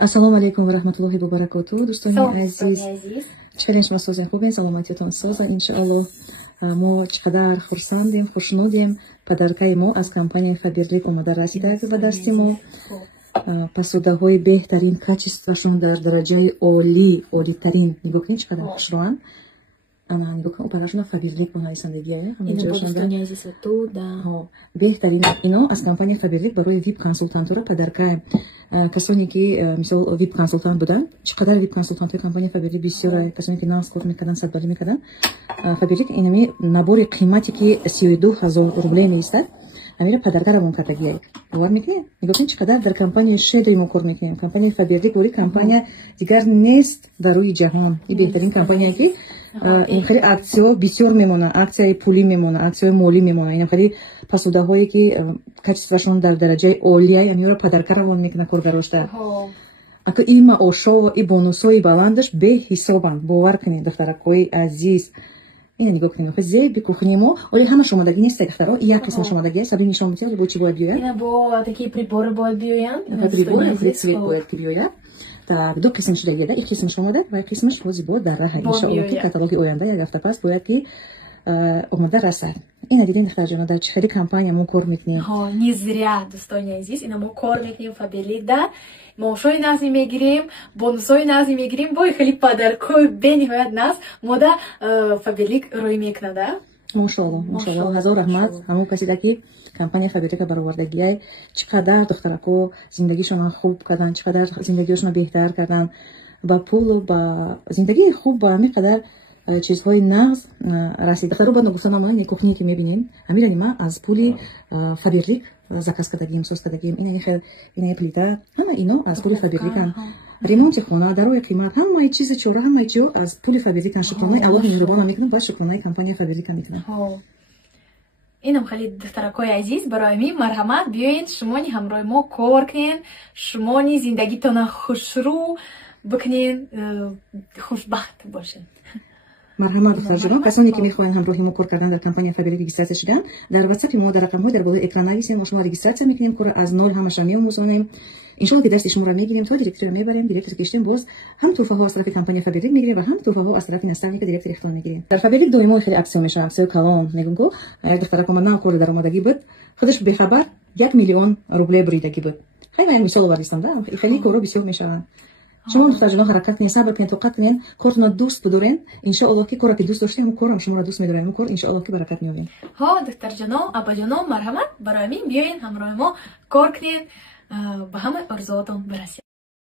Ассалому алейкум ва рахматуллохи ва баракатуҳ. Дӯстони азиз, чиқадар шумо созен хубен, саломатиятон соза иншааллоҳ. Мо чиқадар хурсандем, хушнудем. Падаркаи мо аз компанияи Faberlic омада расида ба дасти мо. Посудаҳои беҳтарин, качествашон дар дараҷаи олитарин. Нигоҳ кунед чиқадар хушроанд. Ана нигоҳ кунед опарашона Faberlic бо нависандагие. Беҳтарин ино аз компанияи Faberlic барои вип консултантура падаркаи касоне ки мисол вип консултант буданд. Чиқадар вип консултантои компанияи Faberlic бисёр касоне ки нағз кор мекарданд, садбалӣ мекарданд. Faberlic инами набори қимате ки 32,000 рубле меистад. Амира падарка равон кардагия. Бовар мекунед? Нигоҳ кунед чиқадар дар компанияи шедои мо кор мекунем. Компанияи Faberlic бори компания дигар нест дар рӯи ҷаҳон. Ин беҳтарин компания ки ин хели аксиё бисёр мемона, аксияи пулӣ мемона, аксияи молӣ мемона. Ин хели посудаҳое ки качествашон дар дараҷаи олия, амира падарка равон мекунад коргарошта. Ака и маошо и бонусҳои баландаш беҳисобанд. Бовар кунед духтаракҳои азиз. Ина нигоҳ кунед. Зеби кухни мо, оли ҳама шомадаги нест духтаро. Як қисм шомадаги, саби нишон митиҳад, бо чӣ бояд биёяд? Ина бо такие приборы бояд биёянд. Приборы цвет бояд ки биёяд. Так, ду қисм шудагида, ик қисмаш омада ва ик қисмаш ҳозир бо дар раҳ. Иншоаллоҳ ки каталоги оянда як ҳафта пас бояд ки омада расад. Ина дидем духтарҷон, дар чӣ хели компания мо кор мекунем? Не зря, дӯстони азиз, ина мо кор мекунем Faberlic да. Маошҳои нағзи мегирем, бонусҳои нағзи мегирем, бо хели падаркои бениҳоят нағз мода Faberlic рӯй мекунад. Машоаллоҳ, машоаллоҳ, ҳазор раҳмат ҳамон касида ки компания Faberlic баровардагиай, чиқадар духтаракҳо зиндагишона хуб карданд, чиқадар зиндагиашона беҳтар карданд, ба пулу ба зиндагии хуб ба ҳамин қадар чизҳои нағз расид. Духтаро баъд нагуфтанам ин кухние ки мебинем, ҳамира нима аз пули Faberlic заказ кардагим, соз кардагим. Ина плита, ҳама ино аз пули Faberlic-анд. Ремонти хона, дарои қимат, ҳамаи чизи чора, ҳамаи чиё аз пули Faberlic-анд. Шукронаи Аллоҳи меҳрубона мекунам, баъд шукронаи компания Faberlic-анд мекунам. Инам хали духтаракҳои азиз, барои мин марҳамат биёед, шумони ҳамроҳи мо кор кунед, шумони зиндагитона хушрӯ бикунед, хушбахт бошед. Марҳамат духтарҷонон, касоне ки мехоҳанд ҳамроҳи мо кор кардан дар компанияи Faberlic регистратсия шудан, дар WhatsApp-и мо дар рақамҳои дар болои экран нависем, мо шумо регистратсия мекунем, кора аз нол ҳамаша меомӯзонем. Иншоаллоҳ ки дасти шуморо мегирем, то директориро мебарем, директор киштем, боз ҳам тӯҳфаҳо аз тарафи компанияи Faberlic мегирем ва ҳам тӯҳфаҳо аз тарафи наставника директори ихтиёр мегирем. Дар Faberlic доимо хеле аксиё мешавад, аксиёи калон. Мегӯм ки як духтарак омад нав кори даромадагӣ буд, худаш бехабар 1 миллион рубле буридагӣ буд. Хеле ман мисол овардистам да, хеле корҳо бисёр мешаванд. شما دخترجان حرکت کنین، صبر کنین، توقع کنین، کارتون دوست بدارین. ان شاء الله که کاری که دوست داشتین، همون کارم شما را دوست می‌دارین، همون کار ان شاء الله که برکت می‌آورین. ها دخترجان، اباجان مرحمت برای من بیاین همراه ما کار کنین، به همه آرزوهاتون برسید.